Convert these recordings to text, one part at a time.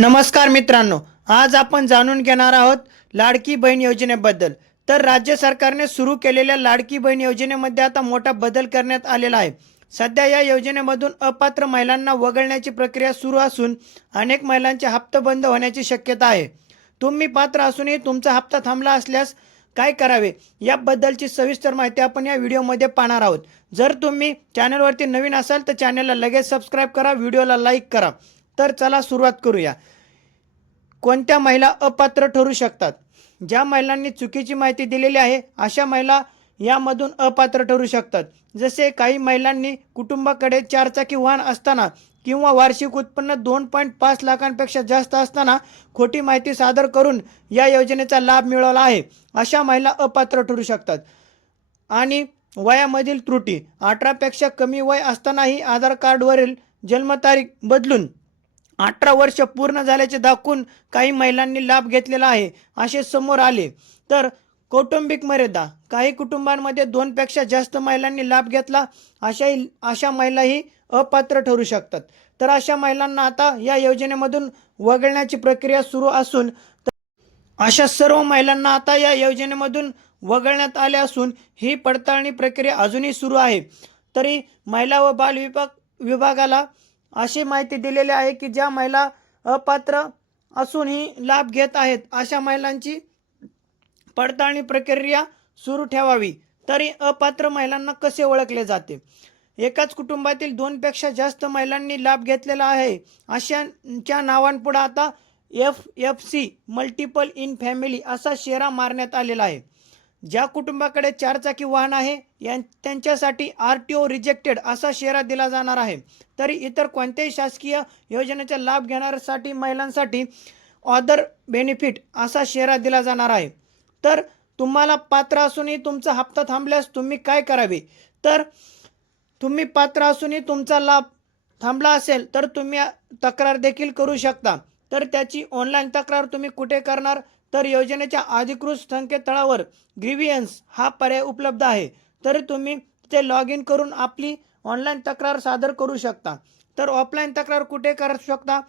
नमस्कार मित्रांनो आज आपण जाणून घेणार आहोत लाडकी बहीण योजनेबद्दल. तर राज्य सरकारने सुरू केलेल्या लाडकी बहीण योजनेमध्ये आता मोठा बदल करण्यात आलेला आहे. सध्या या योजनेमधून अपात्र महिलांना वगळण्याची प्रक्रिया सुरू असून अनेक महिलांचे हप्ते बंद होण्याची शक्यता आहे. तुम्ही पात्र असूनही तुमचा हप्ता थांबला असल्यास काय करावे याबद्दलची सविस्तर माहिती आपण या व्हिडिओमध्ये पाहणार आहोत. जर तुम्ही चॅनलवरती नवीन असाल तर चॅनलला लगेच सबस्क्राईब करा व्हिडिओला लाईक करा. तर चला सुरुवात करूया. कोणत्या महिला अपात्र ठरू शकतात? ज्या महिलांनी चुकीची माहिती दिलेली आहे अशा महिला यामधून अपात्र ठरू शकतात. जसे काही महिलांनी कुटुंबाकडे चारचाकी वाहन असताना किंवा वार्षिक उत्पन्न दोन पॉईंट पाच लाखांपेक्षा जास्त असताना खोटी माहिती सादर करून या योजनेचा लाभ मिळवला आहे अशा महिला अपात्र ठरू शकतात. आणि वयामधील त्रुटी अठरापेक्षा कमी वय असतानाही आधार कार्डवरील जन्मतारीख बदलून अठरा वर्ष पूर्ण झाल्याचे दाखवून काही महिलांनी लाभ घेतलेला आहे असे समोर आले. तर कौटुंबिक मर्यादा काही कुटुंबांमध्ये दोनपेक्षा जास्त महिलांनी लाभ घेतला अशाही अशा महिलाही अपात्र ठरू शकतात. तर अशा महिलांना आता या योजनेमधून वगळण्याची प्रक्रिया सुरू असून अशा सर्व महिलांना आता या योजनेमधून वगळण्यात आले असून ही पडताळणी प्रक्रिया अजूनही सुरू आहे. तरी महिला व बाल विभाग विभागाला अशी माहिती दिलेली आहे की ज्या महिला अपात्र असूनही लाभ घेत आहेत अशा महिलांची पडताळणी प्रक्रिया सुरू ठेवावी. तरी अपात्र महिलांना कसे ओळखले जाते? एकाच कुटुंबातील दोनपेक्षा जास्त महिलांनी लाभ घेतलेला आहे. अशांच्या नावांपुढे आता F F C multiple in family असा शेरा मारण्यात आलेला आहे. ज्या कुटुंबाकडे चारचाकी वाहन आहे यां त्यांच्यासाठी आर टी ओ रिजेक्टेड असा शेरा दिला जाणार आहे. तरी इतर कोणत्याही शासकीय योजनेचा लाभ घेणाऱ्यासाठी महिलांसाठी ऑदर बेनिफिट असा शेरा दिला जाणार आहे. तर तुम्हाला पात्र असूनही तुमचा हप्ता थांबल्यास तुम्ही काय करावे? तर तुम्ही पात्र असूनही तुमचा लाभ थांबला असेल तर तुम्ही तक्रार देखील करू शकता. तर त्याची ऑनलाईन तक्रार तुम्ही कुठे करणार? तर योजनेच्या अधिकृत संकेतस्थळावर ग्रीवियन्स हा पर्याय उपलब्ध आहे. तरी तुम्ही ते लॉग इन करून आपली ऑनलाईन तक्रार सादर करू शकता. तर ऑफलाईन तक्रार कुठे करू शकता?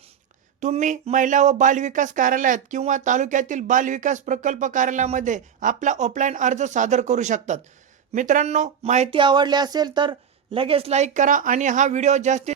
तुम्ही महिला व बालविकास कार्यालयात किंवा तालुक्यातील बालविकास प्रकल्प कार्यालयामध्ये आपला ऑफलाईन अर्ज सादर करू शकतात. मित्रांनो माहिती आवडली असेल तर लगेच लाईक करा आणि हा व्हिडिओ जास्तीत